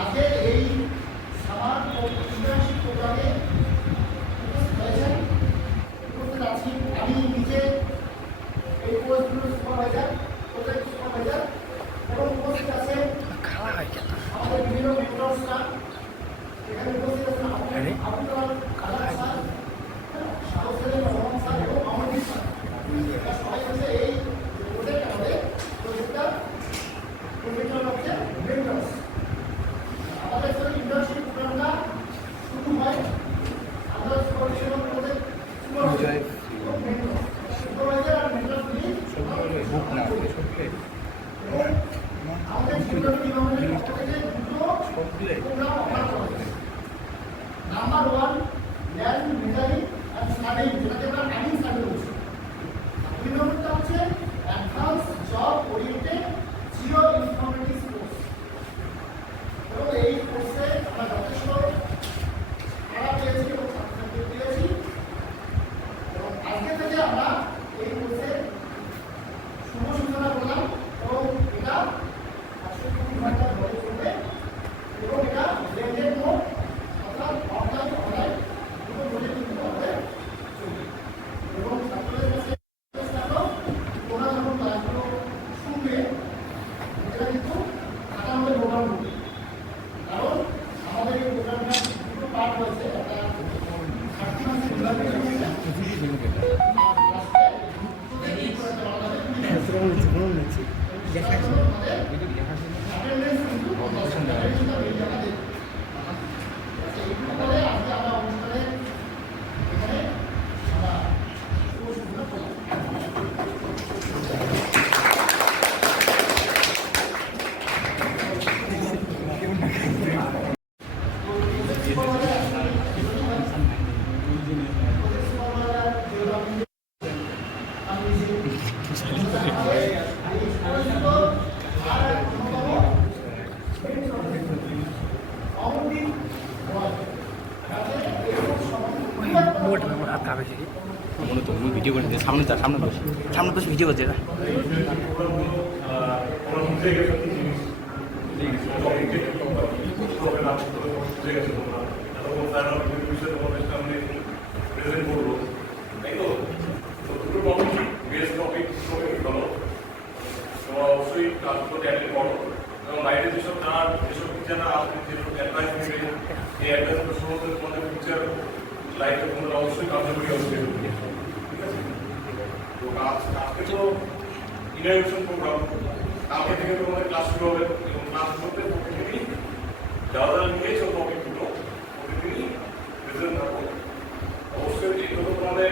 আজকে এই summer internship প্রোগ্রামে উপস্থিত হয়েছেন। উপস্থিত আছি আমি নিজে এই কোর্সগুলোর সুপারভাইজার, প্রজেক্ট সুপারভাইজার, এবং উপস্থিত আছে আমাদের বিভিন্ন মেন্টরসরা। এখানে উপস্থিত আছেন আব্দুল কালাম স্যার, শাহরুখ রহমান স্যার এবং অমরদীপ স্যার। সবাই হচ্ছে এই প্রজেক্ট আমাদের প্রজেক্টটা হচ্ছে মেন্টরস। আমাদের ইন্টার্নশিপ প্রোগ্রামটা শুরু হয় আমরা সুপারভিশন প্রজেক্ট সুপারভাইজার আর মেন্টরগুলি আমাদের ডিপার্টমেন্টের পক্ষ থেকে দুটো প্রোগ্রাম অফার করা হয়েছে। Number 1 land measuring and surveying, যেটাকে আমরা মাইনিং সার্ভে বলছি। 2 নম্বরটা হচ্ছে advance job oriented Jio informatics course. এবং এই কোর্সে আমরা যথেষ্ট ভাড়া পেয়েছি এবং ছাত্রছাত্রী পেয়েছি। এবং আজকে থেকে আমরা এই কোর্সের শুভ সূচনা করলাম এবং এটা 120 ঘন্টা ধরে চলবে এবং এটা ব্লেন্ডেড মোড, অর্থাৎ অফলাইন অনলাইন দুটো মোডে কিন্তু আমাদের চলবে। এবং ছাত্রদের কাছে তোমরা যখন ক্লাসগুলো শুনবে এটা কিন্তু খাতার মধ্যে প্রোগ্রাম করবে, কারণ আমাদের এই প্রোগ্রামটা দুটো পার্ট হয়েছে। একটা 30 মাসের ভিডিও করে সামনে সামনে বসে ভিডিও করছে এরা। অবশ্যই ক্লাসগুলোতে অ্যাটেন্ড করো এবং বাইরে যেসব জানার যেসব টিচাররা আসবে যেসব অ্যাডভাইস নেবে এই অ্যাডভাইসগুলো সমস্ত তোমাদের ফিউচার লাইফে তোমরা অবশ্যই কার্যকরী হবে। ঠিক আছে, তো আজকে তো ইনোভেশন প্রোগ্রাম, কালকে থেকে তোমাদের ক্লাস শুরু হবে এবং ক্লাসগুলোতে প্রতিদিনই যারা যারা নিয়েছো টপিকগুলো প্রতিদিনই প্রেজেন্ট থাকো। অবশ্যই এগুলো তোমাদের